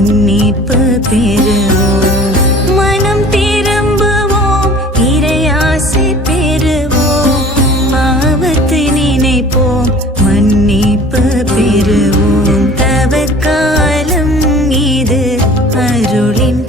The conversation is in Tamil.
மன்னிப்பு பெறுவோம். மனம் திரும்புவோம், இறையாசி பெறுவோம். பாவத்தை நினைப்போம், மன்னிப்பு பெறுவோம். தவக்காலம் இது அருளின்